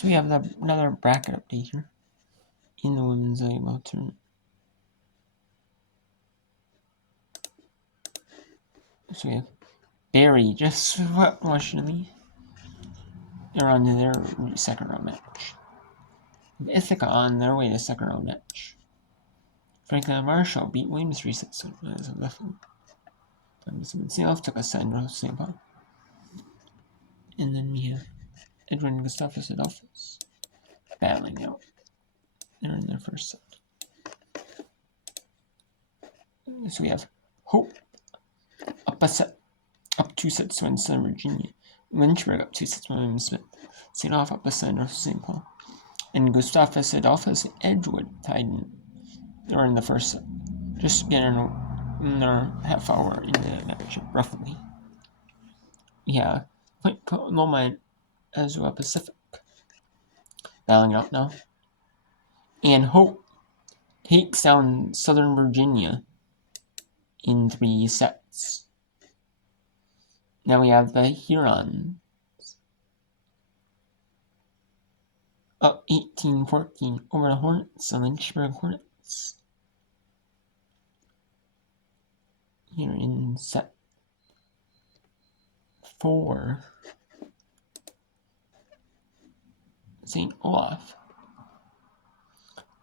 So we have another bracket update here in the women's volleyball tournament. So we have Barry just swept Washington. They're on to their second round match. Ithaca on their way to second round match. Franklin and Marshall beat Williams 3 sets as a left. St. took a set in St. Paul. And then we have Edwin and Gustavus Adolphus battling out. They're in their first set. So we have Hope up 2 sets to Southern Virginia. Lynchburg up 2 sets to William Smith. St. Olaf up a set to St. Paul. And Gustavus Adolphus and Edgewood tied in. They're in the first set. Just getting their half hour into the match, roughly. Yeah, Point Loma and Azua Pacific battling it out now. And Hope takes down Southern Virginia in 3 sets. Now we have the Hurons up 18-14 over the Hornets, the Lynchburg Hornets. Here in set 4, St. Olaf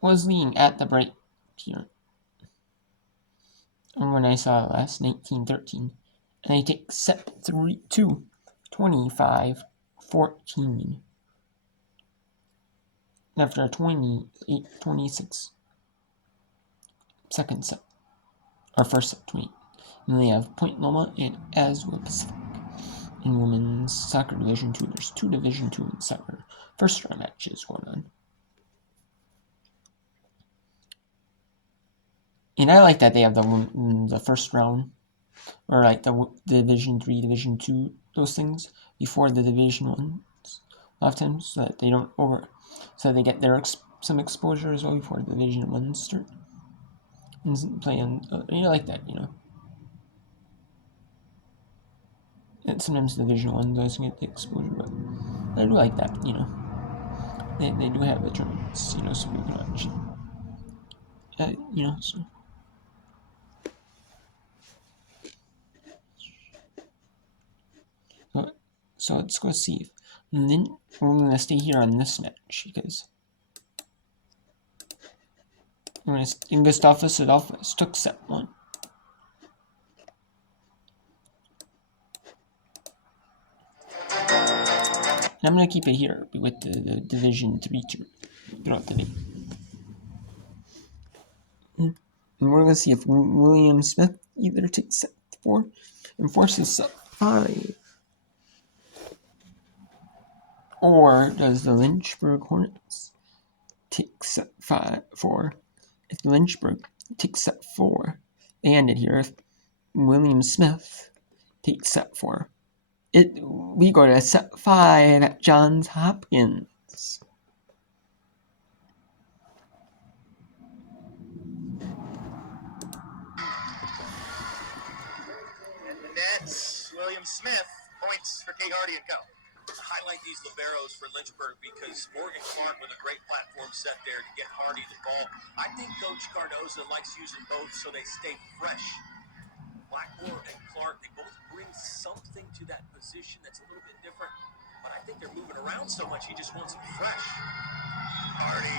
was leading at the break here. And when I saw it last, 19-13. And they take set 2, 25-14. After a 28-26 second set. Or first set, 20. And then they have Point Loma and Azua Pacific. In women's soccer Division 2, there's 2 Division 2 in soccer first round matches going on. And I like that they have the first round, or like the Division 3, Division 2, those things before the Division 1s. A lot of times, so that they don't so they get their some exposure as well before the Division 1s start. And play on, you like that, you know. And sometimes Division 1 doesn't get the exposure, but I do like that, you know. They do have the tournaments, you know, so we can watch them. You know, so let's go see. And then we're going to stay here on this match because Gustavus Adolphus took set 1. And I'm going to keep it here with the Division 3 throughout the day. And we're going to see if William Smith either takes set 4 and forces set 5. Or does the Lynchburg Hornets take set 4? If Lynchburg takes set 4, they end it here. If William Smith takes set 4, we go to set 5 at Johns Hopkins. And the Nets, William Smith, points for Kate Hardy and Co. Highlight these liberos for Lynchburg because Morgan Clark with a great platform set there to get Hardy the ball. I think Coach Cardoza likes using both so they stay fresh. Blackmore and Clark, they both bring something to that position that's a little bit different, but I think they're moving around so much he just wants them fresh. Hardy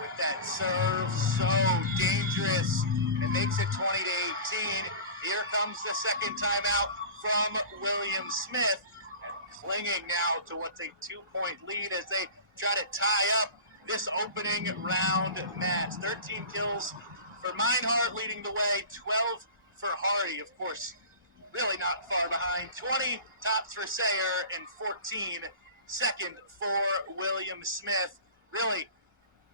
with that serve, so dangerous. It makes it 20-18. Here comes the second timeout from William Smith. Clinging now to what's a 2-point lead as they try to tie up this opening round match. 13 kills for Meinhardt leading the way, 12 for Hardy, of course, really not far behind. 20 tops for Sayer and 14 second for William Smith. Really,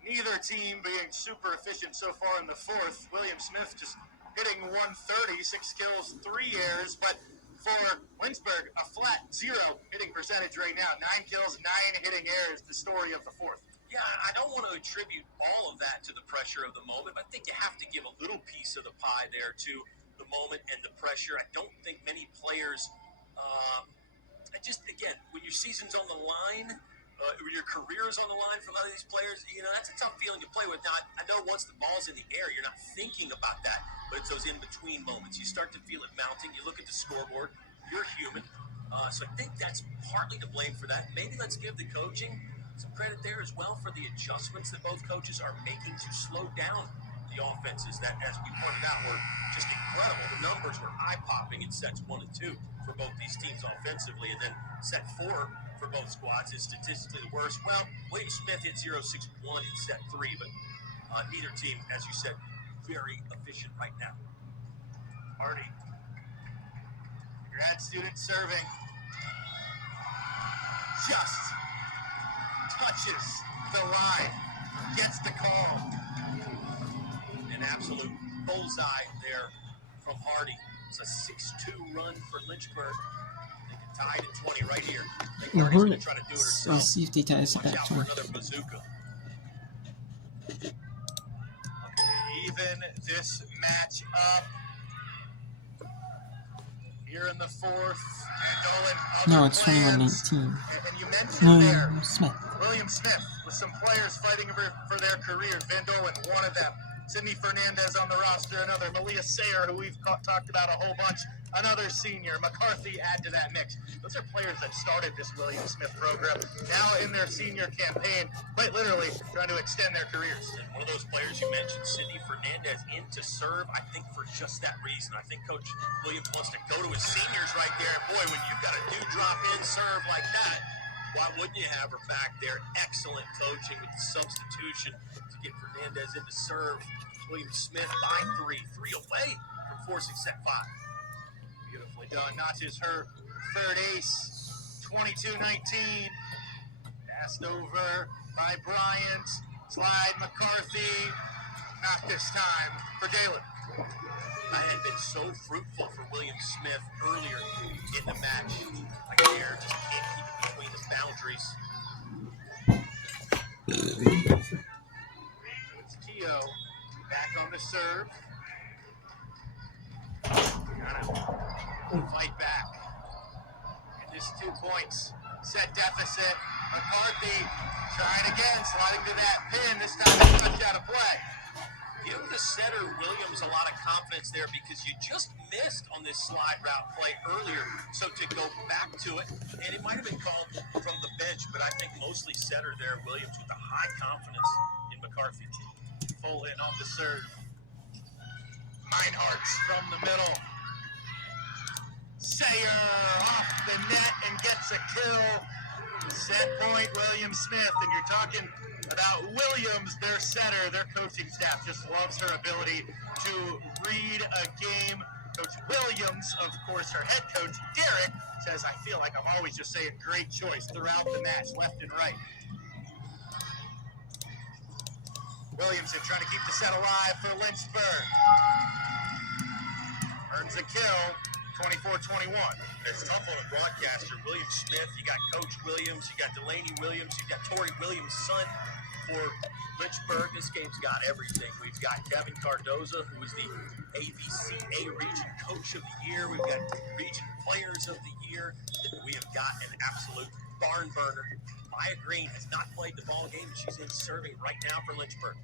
neither team being super efficient so far in the fourth. William Smith just hitting 130, 6 kills, 3 errors, but for Lynchburg, a flat 0 hitting percentage right now. 9 kills, 9 hitting errors, the story of the fourth. Yeah, I don't want to attribute all of that to the pressure of the moment, but I think you have to give a little piece of the pie there to the moment and the pressure. I don't think many players, again, when your season's on the line, your career is on the line for a lot of these players. You know, that's a tough feeling to play with. Now, I know once the ball's in the air, you're not thinking about that, but it's those in-between moments. You start to feel it mounting. You look at the scoreboard. You're human. So I think that's partly to blame for that. Maybe let's give the coaching some credit there as well for the adjustments that both coaches are making to slow down the offenses that, as we pointed out, were just incredible. The numbers were eye-popping in sets 1 and 2 for both these teams offensively, and then set 4 for both squads is statistically the worst. Well, William Smith hit 0-6-1 in set 3, but neither team, as you said, very efficient right now. Hardy, grad student serving, just touches the line, gets the call. An absolute bullseye there from Hardy. It's a 6-2 run for Lynchburg. They get tied at 20 right here. I think Hardy's going to try to do it herself. Let's see if they tie us Watch back out to for it. another bazooka. Even this match up here in the fourth. And No, it's 21-18. And you mentioned there, Smith. William Smith, with some players fighting for their careers. Van Dolen, one of them. Sydney Fernandez on the roster, another. Malia Sayer, who we've talked about a whole bunch, another senior. McCarthy add to that mix. Those are players that started this William Smith program, now in their senior campaign, quite literally trying to extend their careers. And one of those players you mentioned, Sydney Fernandez, in to serve, I think for just that reason. I think Coach Williams wants to go to his seniors right there. Boy, when you've got a drop-in serve like that, why wouldn't you have her back there? Excellent coaching with the substitution to get Fernandez in to serve. William Smith by 3 away from forcing set 5. Beautifully done. Notches her third ace. 22-19. Passed over by Bryant. Slide McCarthy. Not this time for Galen. That had been so fruitful for William Smith earlier in the match. Like there, just can't keep it between the boundaries. It's Keogh back on the serve. Gotta fight back. And just 2 points. Set deficit. McCarthy trying again, sliding to that pin. This time it's touched out of play. Give the setter Williams a lot of confidence there because you just missed on this slide route play earlier. So to go back to it, and it might have been called from the bench, but I think mostly setter there Williams with a high confidence in McCarthy. Full in on the serve. Meinhardt from the middle. Sayer off the net and gets a kill. Set point, William Smith. And you're talking about Williams, their setter, their coaching staff just loves her ability to read a game. Coach Williams, of course, her head coach, Derek, says, I feel like I'm always just saying great choice throughout the match, left and right. Williamson trying to keep the set alive for Lynchburg. Earns a kill, 24-21. It's tough on a broadcaster. William Smith, you got Coach Williams, you got Delaney Williams, you got Tori Williams' son for Lynchburg. This game's got everything. We've got Kevin Cardoza, who is the AVCA Region Coach of the Year. We've got Region Players of the Year. We have got an absolute barn burner. Maya Green has not played the ball game, and she's in serving right now for Lynchburg.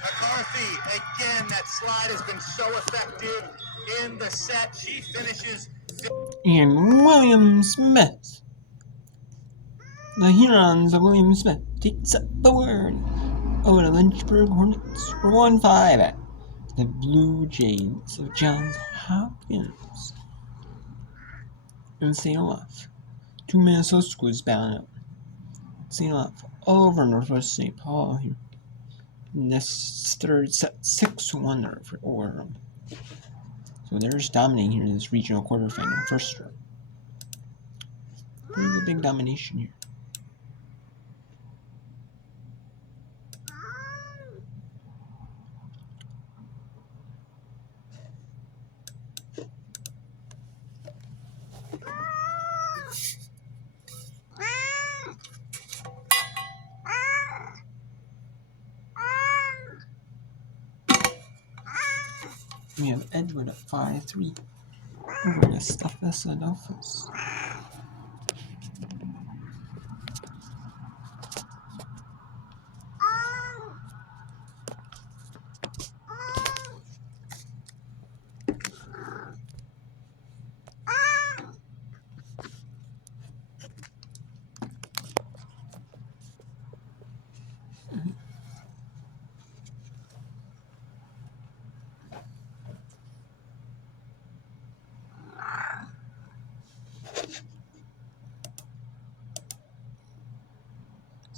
McCarthy, again, that slide has been so effective in the set. She finishes. And William Smith. The Hurons of William Smith takes up the word over the Lynchburg Hornets for 1-5 at the Blue Jays of Johns Hopkins. And St. Olaf. 2 Minnesota schools bound up. St. Olaf all over Northwest St. Paul here. And this third set 6-1 over them. So they're just dominating here in this regional quarterfinal first round. Pretty good big domination here. We have Edward at 5-3 over the Stuff Adolphus.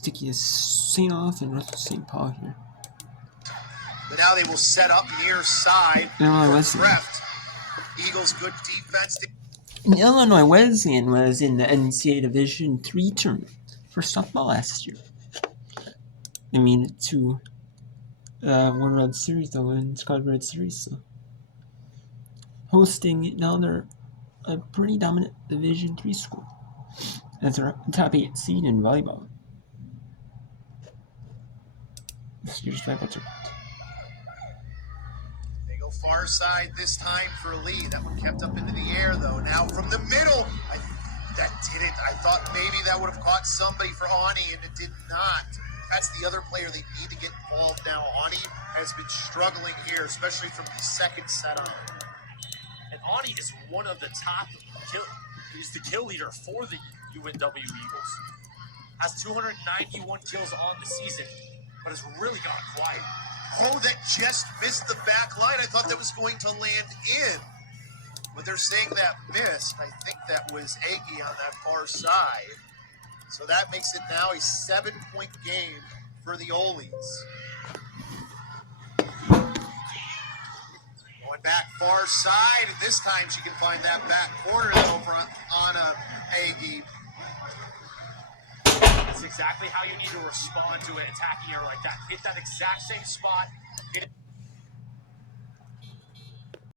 Sticky is St. Off and Russell St. Paul here. But now they will set up near side Illinois for Wesleyan. Kreft. Eagles good defense. Illinois Wesleyan was in the NCAA Division III tournament for softball last year. They made it to one World Series though, in Scotland World Series. So hosting it now, they're a pretty dominant Division III school as they're a top 8 seed in volleyball. This year's volleyball tournament. They go far side this time for Lee. That one kept up into the air though. Now from the middle, that didn't. I thought maybe that would have caught somebody for Ani, and it did not. That's the other player they need to get involved now. Ani has been struggling here, especially from the second set on. And Ani is one of the top he's the kill leader for the UNW Eagles. Has 291 kills on the season, but has really gone quiet. Oh, that just missed the back line. I thought that was going to land in. But they're saying that missed. I think that was Aggie on that far side. So that makes it now a 7-point game for the Olies. Going back far side, and this time she can find that back corner over on Aggie. That's exactly how you need to respond to it, attacking her like that. Hit that exact same spot. Hit it.